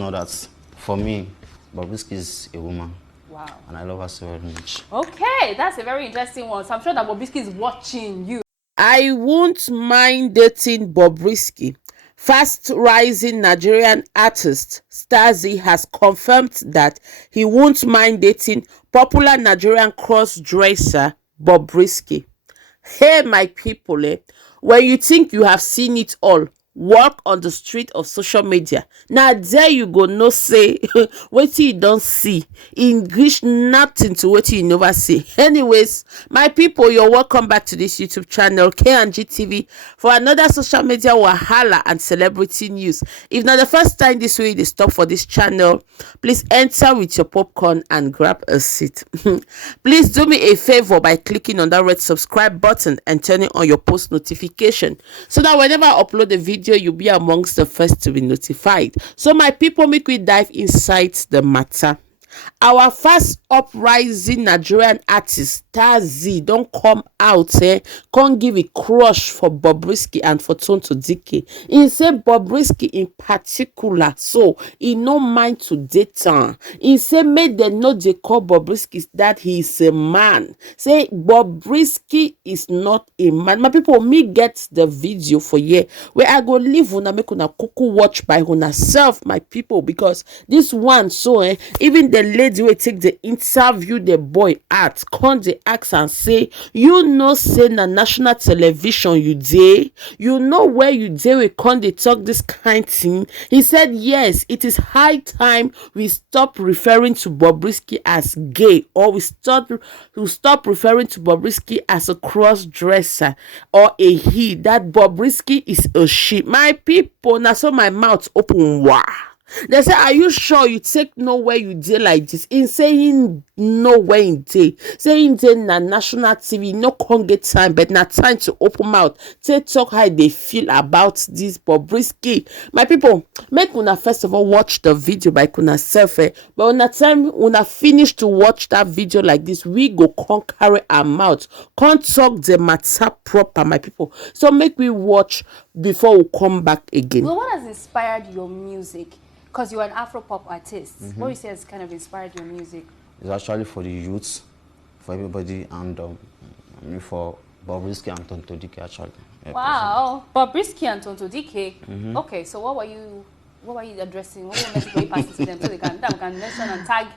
know that for me, Bobrisky is a woman. Wow. And I love her so very much. Okay, that's a very interesting one. So I'm sure that Bobrisky is watching you. I won't mind dating Bobrisky. Fast rising Nigerian artist Starzzi has confirmed that he won't mind dating popular Nigerian cross-dresser Bobrisky. Hey my people, when you think you have seen it all, walk on the street of social media. Now there you go, no say wetin you don't see. English nothing to wetin you never see. Anyways, my people, you're welcome back to this YouTube channel, K&G TV, for another social media wahala and celebrity news. If not the first time this way they stop for this channel, please enter with your popcorn and grab a seat. Please do me a favor by clicking on that red subscribe button and turning on your post notification so that whenever I upload a video, you'll be amongst the first to be notified. So my people, make we dive inside the matter. Our fast uprising Nigerian artist Starzzi don't come out, can't give a crush for Bobrisky and for Tonto Dikeh. He said Bobrisky in particular, so he no mind to date am. He said make them know they call Bobrisky that he is a man. Say Bobrisky is not a man. My people, me get the video for you where I go leave una make una kuku watch by una self, my people, because this one so even the lady will take the interview the boy at come the ask and say, you know, say na national television you dey, you know where you dey, we come they talk this kind thing. He said yes, it is high time we stop referring to Bobrisky as gay, or we stop referring to Bobrisky as a cross-dresser or a he, that Bobrisky is a she. My people, now so my mouth open wah. They say, are you sure you take nowhere you dey like this? In saying nowhere in day, saying day na national TV, no can't get time, but na time to open mouth. Take talk how they feel about this Bobrisky. My people, make una first of all watch the video by kuna self, but una time una finish to watch that video like this, we go can't carry our mouth, can't talk the matter proper, my people. So make we watch before we come back again. Well, what has inspired your music? Because you're an Afro-pop artist. What you say has kind of inspired your music? It's actually for the youths, for everybody, and I mean for Bobrisky and Tonto Dikeh actually. Yeah, wow, Bobrisky and Tonto Dikeh. Okay, so what were you addressing? What were you passing to them so they can mention and tag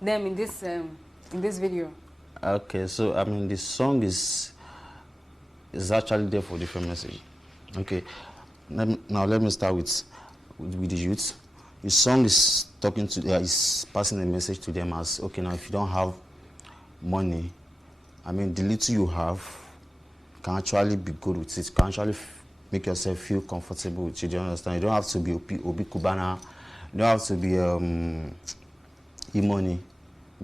them in this video? Okay, so I mean the song is actually there for different message. Okay, now let me start with the youths. The song is talking to, is passing a message to them as, okay, now if you don't have money, I mean, the little you have can actually be good with it, can actually make yourself feel comfortable with it, do you understand? You don't have to be Obi Kubana, you don't have to be e-money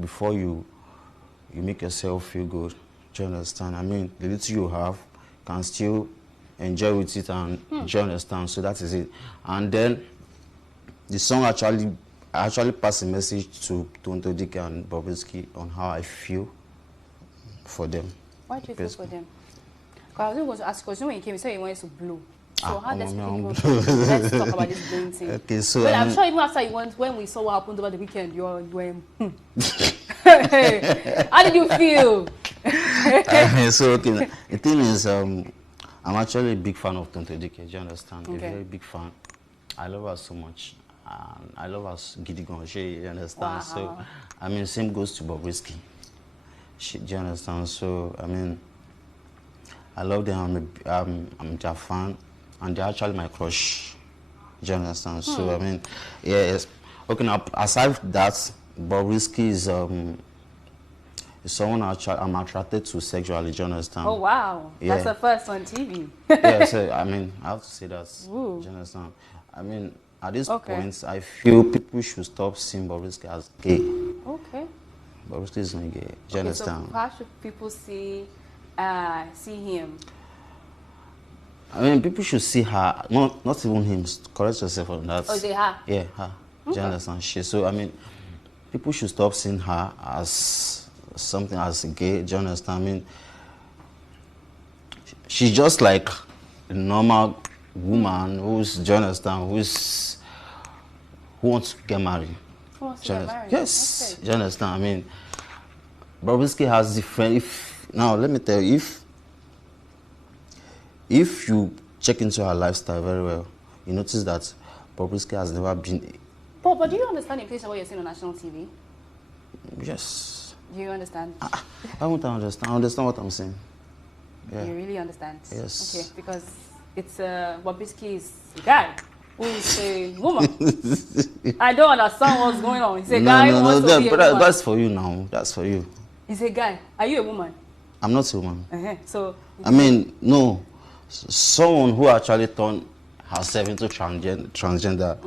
before you make yourself feel good, do you understand? I mean, the little you have can still enjoy with it and do you understand? So that is it. And then, the song actually passed a message to Tonto Dikeh and Bobrisky on how I feel for them. Why do you feel for them? Because I was going to ask, because when you came, you said you wanted to blow. So how does people... Let's talk about this blowing thing. Okay, so... Well, I'm sure even after you went, when we saw what happened over the weekend, you went... How did you feel? So, okay, the thing is, I'm actually a big fan of Tonto Dikeh, do you understand? Okay. A very big fan. I love her so much. I love us giddy gon', you understand? Wow. So, I mean, same goes to Bobrisky. Do you understand? So, I mean, I love them. I'm their fan, and they're actually my crush. Do you understand? So, I mean, yes. Okay, now aside that, Bobrisky is someone I'm attracted to sexually. Do you understand? Oh wow, yeah. That's the first on TV. Yeah, so I mean, I have to say that. Do you understand? I mean, at this point, I feel people should stop seeing Bobrisky as gay. Okay. Bobrisky is not gay. Do you understand? So how should people see him? I mean, people should see her, not even him. Correct yourself on that. Oh, is it her? Yeah, her. Do you understand? So, I mean, people should stop seeing her as something as gay. Do you understand? I mean, she's just like a normal woman who's, do you understand, who wants to get married. Who wants to get married? Yes, okay. You understand? I mean, Bobrisky has different. Now let me tell you, if you check into her lifestyle very well, you notice that Bobrisky has never been. But do you understand the place of what you're saying on national TV? Yes. Do you understand? I won't understand. I understand what I'm saying. Yeah. You really understand? Yes. Okay, because it's Bobrisky is a guy who is a woman. I don't understand what's going on. He's a guy who wants to be a woman. That's for you now. That's for you. He's a guy. Are you a woman? I'm not a woman. So. I mean, no. Someone who actually turned herself into transgender.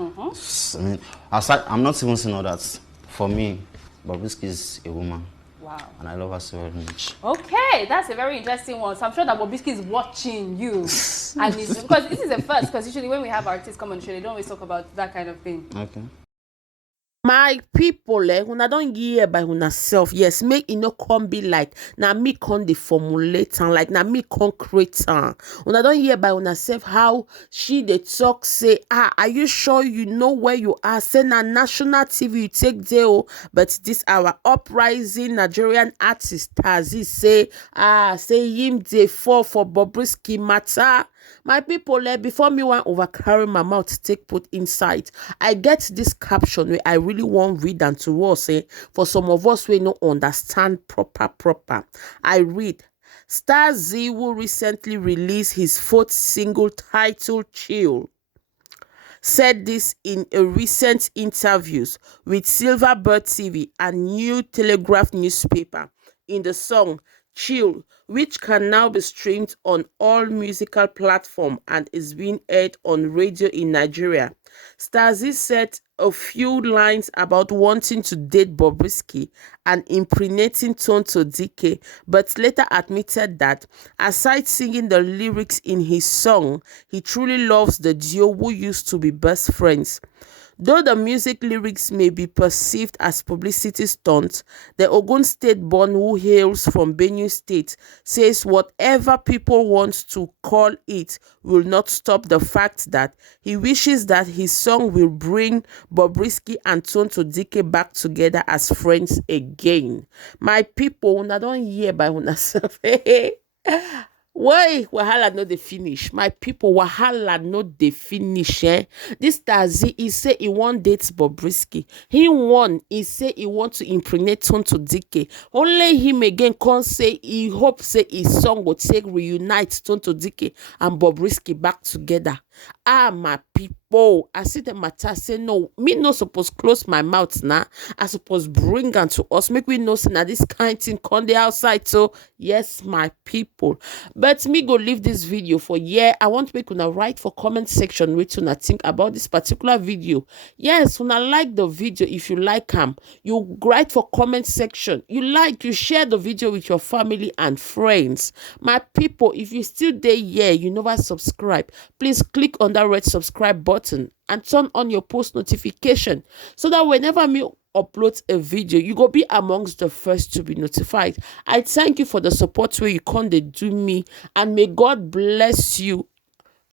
I mean, aside, I'm not even saying all that. For me, Bobrisky is a woman. Wow. And I love her so very much. Okay, that's a very interesting one. So I'm sure that Bobrisky is watching you. And because this is the first, because usually when we have artists come on the show, they don't always talk about that kind of thing. Okay. My people, una don hear by una self. Yes, make e no come be like na me come the formulate am, like na me come create am. Una don hear by una self how she dey talk say, are you sure you know where you are? Say na national TV you take there, oh. But this our uprising Nigerian artist Starzzi say, say him dey fall for Bobrisky matter. My people, before me want overcarry my mouth take put inside, I get this caption where I really want read and to us, for some of us we no understand proper. I read, Starzzi, who recently released his fourth single titled Chill, said this in a recent interviews with Silverbird TV and New Telegraph newspaper. In the song Chill, which can now be streamed on all musical platforms and is being aired on radio in Nigeria, Starzzi said a few lines about wanting to date Bobrisky and impregnating Tonto Dikeh, but later admitted that, aside singing the lyrics in his song, he truly loves the duo who used to be best friends. Though the music lyrics may be perceived as publicity stunts, the Ogun State-born who hails from Benue State says whatever people want to call it will not stop the fact that he wishes that his song will bring Bobrisky and Tonto Dikeh back together as friends again. My people, una don hear by una self. Why wahala no dey finish? My people, wahala no dey finish. This Starzzi, he say he want date Bobrisky. He say he want to impregnate Tonto Dikeh. Only him again can say he hope say his song will take reunite Tonto Dikeh and Bobrisky back together. My people, I see the matter say no, me no suppose close my mouth now. I suppose bring am to us, make we know say na this kind thing come the outside. So yes, my people, but me go leave this video for I want to make una write for comment section what una think about this particular video. Yes, una like the video. If you like you write for comment section. You share the video with your family and friends. My people, if you still there, you never subscribe, please click on that red subscribe button and turn on your post notification so that whenever me upload a video, you go be amongst the first to be notified. I thank you for the support where you come dey do me, and may God bless you